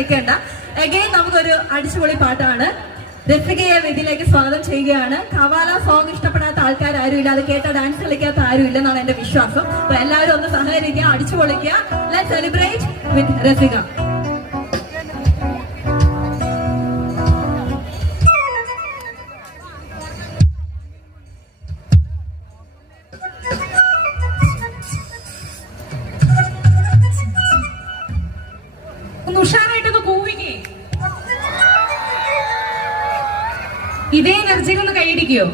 നിൽക്കേണ്ട. അഗൈൻ നമുക്കൊരു അടിച്ചുപൊളി പാട്ടാണ്. രഫികയെ വേദിയിലേക്ക് സ്വാഗതം ചെയ്യുകയാണ്. കവാല സോങ് ഇഷ്ടപ്പെടാത്ത ആൾക്കാരും ഇല്ല, അത് കേട്ട ഡാൻസ് കളിക്കാത്ത ആരും ഇല്ലെന്നാണ് എന്റെ വിശ്വാസം. അപ്പൊ എല്ലാവരും ഒന്ന് സഹകരിക്കുക, അടിച്ചു പൊളിക്കുക. Let's celebrate with Rafika. ഉഷാറായിട്ടൊന്ന് കൂവിക്കേ. ഇതേ എനർജിയിൽ ഒന്ന് കൈയടിക്കോ?